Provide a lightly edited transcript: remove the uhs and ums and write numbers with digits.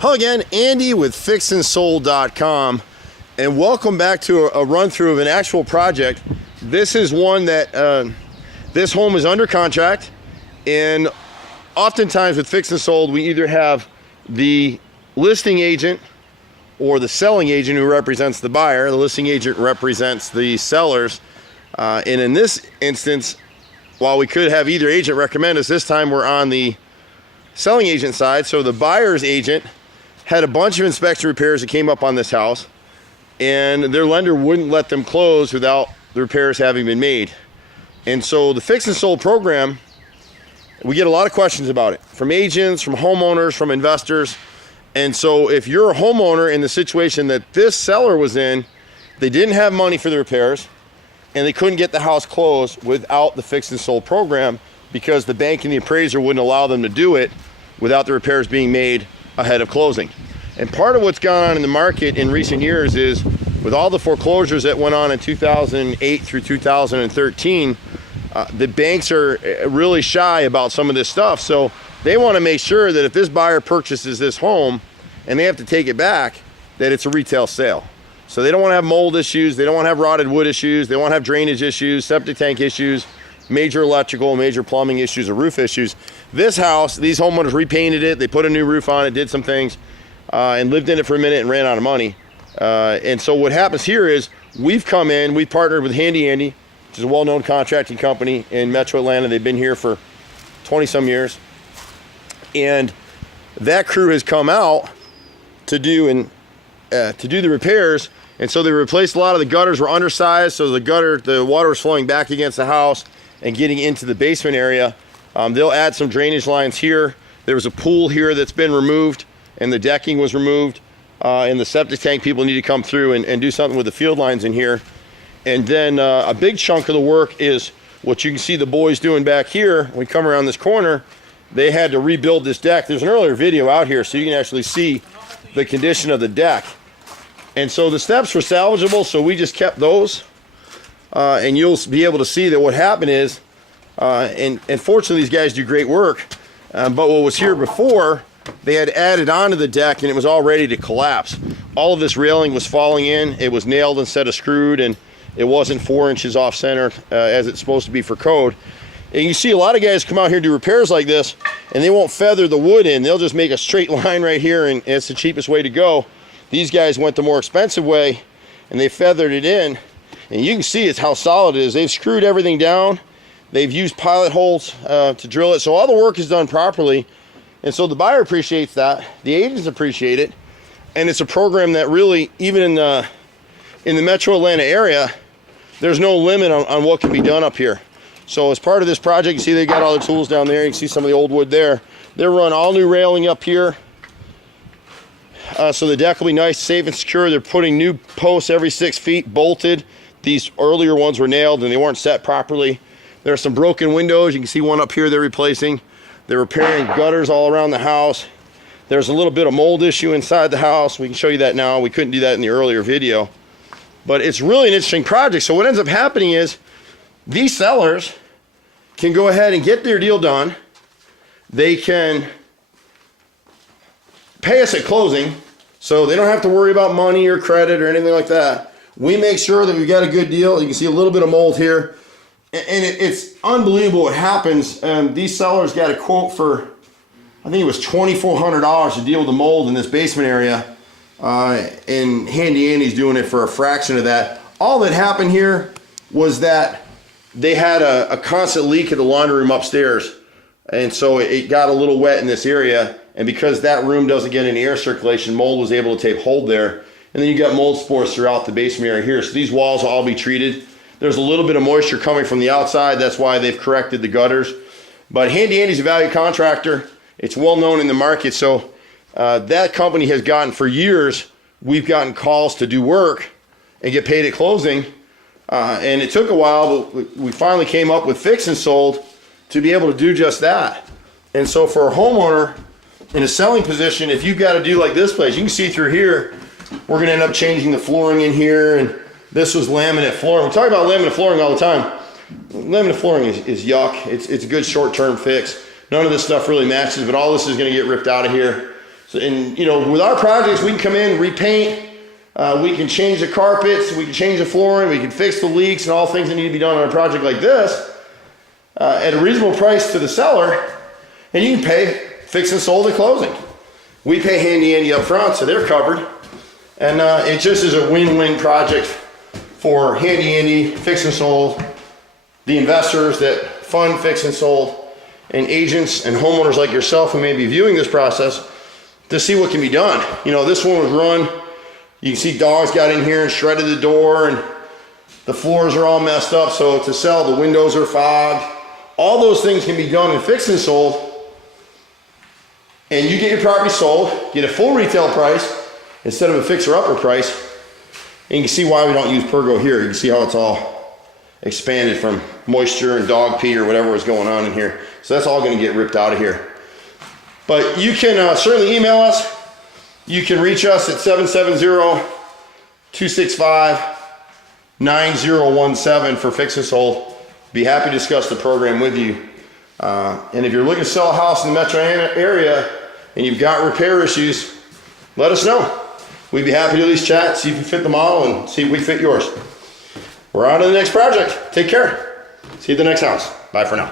Hello again, Andy with fixandsold.com, and welcome back to a run-through of an actual project. This is one that this home is under contract, and oftentimes with Fix and Sold, we either have the listing agent or the selling agent who represents the buyer. The listing agent represents the sellers, and in this instance, while we could have either agent recommend us, this time we're on the selling agent side. So the buyer's agent had a bunch of inspection repairs that came up on this house, and their lender wouldn't let them close without the repairs having been made. And so the Fix and Sold program, we get a lot of questions about it from agents, from homeowners, from investors. And so if you're a homeowner in the situation that this seller was in, they didn't have money for the repairs and they couldn't get the house closed without the Fix and Sold program because the bank and the appraiser wouldn't allow them to do it without the repairs being made ahead of closing. And part of what's gone on in the market in recent years is with all the foreclosures that went on in 2008 through 2013, the banks are really shy about some of this stuff. So they want to make sure that if this buyer purchases this home and they have to take it back, that it's a retail sale. So they don't want to have mold issues, they don't want to have rotted wood issues, they want to have drainage issues, septic tank issues, major electrical, major plumbing issues, or roof issues. This house, these homeowners repainted it, they put a new roof on it, did some things, and lived in it for a minute and ran out of money. And so what happens here is we've come in, we've partnered with Handy Andy, which is a well-known contracting company in Metro Atlanta. They've been here for 20-some years. And that crew has come out to do the repairs. And so they replaced a lot of the gutters were undersized, so the water was flowing back against the house and getting into the basement area. They'll add some drainage lines here. There was a pool here that's been removed, and the decking was removed. And the septic tank people need to come through and do something with the field lines in here. And then a big chunk of the work is what you can see the boys doing back here. When we come around this corner, they had to rebuild this deck. There's an earlier video out here so you can actually see the condition of the deck. And so the steps were salvageable, so we just kept those. And you'll be able to see that what happened is, and fortunately these guys do great work, but what was here before, they had added onto the deck and it was all ready to collapse. All of this railing was falling in, it was nailed instead of screwed, and it wasn't 4 inches off center as it's supposed to be for code. And you see a lot of guys come out here and do repairs like this and they won't feather the wood in, they'll just make a straight line right here and it's the cheapest way to go. These guys went the more expensive way and they feathered it in, and you can see it's how solid it is. They've screwed everything down, they've used pilot holes to drill it, so all the work is done properly. And so the buyer appreciates that, the agents appreciate it, and it's a program that really, even in the Metro Atlanta area, there's no limit on what can be done up here. So as part of this project, you see they got all the tools down there, you can see some of the old wood there. They're run all new railing up here, so the deck will be nice, safe, and secure. They're putting new posts every 6 feet, bolted. These earlier ones were nailed and they weren't set properly. There are some broken windows, you can see one up here they're replacing. They're repairing gutters all around the house. There's a little bit of mold issue inside the house. We can show you that now. We couldn't do that in the earlier video. But it's really an interesting project. So what ends up happening is these sellers can go ahead and get their deal done. They can pay us at closing, so they don't have to worry about money or credit or anything like that. We make sure that we've got a good deal. You can see a little bit of mold here. And it's unbelievable what happens. These sellers got a quote for, I think it was $2,400 to deal with the mold in this basement area. And Handy Andy's doing it for a fraction of that. All that happened here was that they had a constant leak at the laundry room upstairs. And so it got a little wet in this area. And because that room doesn't get any air circulation, mold was able to take hold there. And then you got mold spores throughout the basement area here. So these walls will all be treated. There's a little bit of moisture coming from the outside. That's why they've corrected the gutters. But Handy Andy's a value contractor. It's well known in the market. So that company has gotten, for years, we've gotten calls to do work and get paid at closing. And it took a while, but we finally came up with Fix and Sold to be able to do just that. And so for a homeowner in a selling position, if you've got to do like this place, you can see through here, we're going to end up changing the flooring in here, and this was laminate flooring. We talk about laminate flooring all the time. Laminate flooring is yuck. It's a good short-term fix. None of this stuff really matches, but all this is going to get ripped out of here. So, and you know, with our projects, we can come in, repaint, we can change the carpets, we can change the flooring, we can fix the leaks and all things that need to be done on a project like this at a reasonable price to the seller, and you can pay fix and sold at closing. We pay handy Andy up front, so they're covered, and it just is a win-win project for handy Andy, fix and sold, the investors that fund fix and sold, and agents and homeowners like yourself who may be viewing this process to see what can be done. You know, this one was run. You can see dogs got in here and shredded the door, and the floors are all messed up. So to sell, the windows are fogged. All those things can be done and fixed and sold. And you get your property sold, get a full retail price instead of a fixer-upper price. And you can see why we don't use Pergo here. You can see how it's all expanded from moisture and dog pee or whatever was going on in here. So that's all going to get ripped out of here. But you can certainly email us. You can reach us at 770-265-9017 for Fix and Sold. Be happy to discuss the program with you. And if you're looking to sell a house in the metro area and you've got repair issues, let us know. We'd be happy to at least chat, see if we fit the model, and see if we fit yours. We're on to the next project. Take care. See you at the next house. Bye for now.